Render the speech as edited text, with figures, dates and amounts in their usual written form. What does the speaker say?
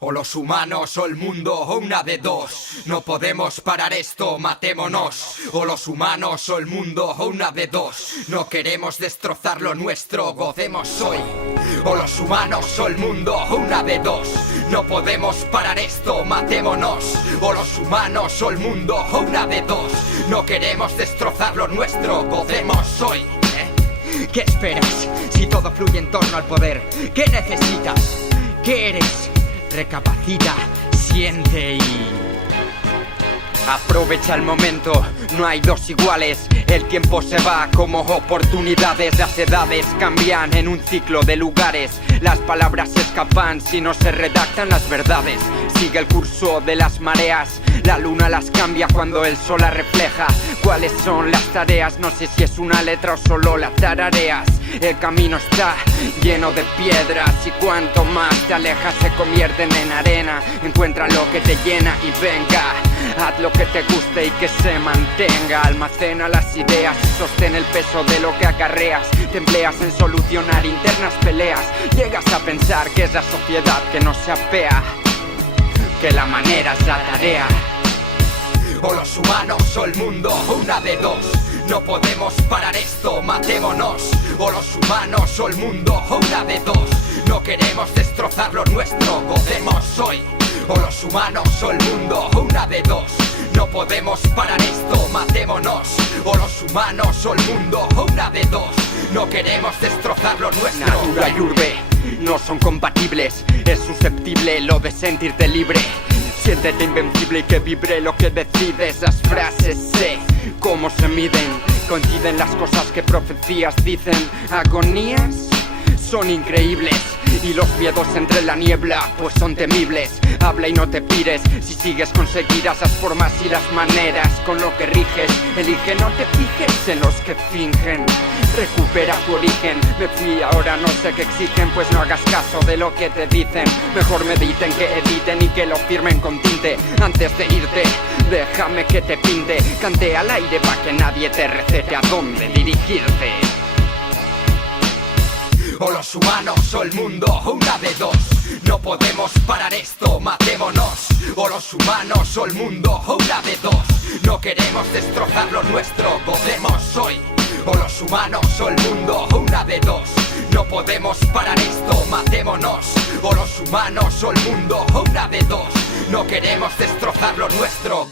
O los humanos o el mundo, o una de dos. No podemos parar esto, matémonos. O los humanos o el mundo, o una de dos. No queremos destrozar lo nuestro, gocemos hoy. O los humanos o el mundo, o una de dos. No podemos parar esto, matémonos. O los humanos o el mundo, o una de dos. No queremos destrozar lo nuestro, gocemos hoy. ¿Qué esperas si todo fluye en torno al poder? ¿Qué necesitas? ¿Qué eres? Recapacita, siente y... aprovecha el momento, no hay dos iguales. El tiempo se va como oportunidades. Las edades cambian en un ciclo de lugares. Las palabras se escapan si no se redactan las verdades. Sigue el curso de las mareas. La luna las cambia cuando el sol las refleja. ¿Cuáles son las tareas? No sé si es una letra o solo la tarareas. El camino está lleno de piedras y cuanto más te alejas se convierten en arena. Encuentra lo que te llena y venga, haz lo que te guste y que se mantenga. Almacena las ideas y sostén el peso de lo que acarreas. Te empleas en solucionar internas peleas. Llegas a pensar que es la sociedad que no se apea, que la manera es la tarea. O los humanos o el mundo, una de dos. No podemos parar esto, matémonos. O los humanos o el mundo, una de dos. No queremos destrozar lo nuestro, gocemos hoy. O los humanos o el mundo, una de dos. No podemos parar esto, matémonos. O los humanos o el mundo, una de dos. No queremos destrozar lo nuestro. Natura y urbe no son compatibles. Es susceptible lo de sentirte libre. Siéntete invencible y que vibre lo que decides. Las frases sé cómo se miden. Coinciden las cosas que profecías dicen. Agonías son increíbles y los miedos entre la niebla pues son temibles. Habla y no te pires, si sigues conseguirás las formas y las maneras con lo que riges. Elige, no te fijes en los que fingen. Recupera tu origen. Me fui, ahora no sé qué exigen, pues no hagas caso de lo que te dicen. Mejor mediten que editen y que lo firmen con tinte. Antes de irte, déjame que te pinte. Cante al aire pa' que nadie te recete a dónde dirigirte. O los humanos o el mundo, una de dos. No podemos parar esto, matémonos. O los humanos o el mundo, una de dos. No queremos destrozar lo nuestro, gocemos hoy. O los humanos o el mundo, una de dos. No podemos parar esto, matémonos. O los humanos o el mundo, una de dos. No queremos destrozar lo nuestro.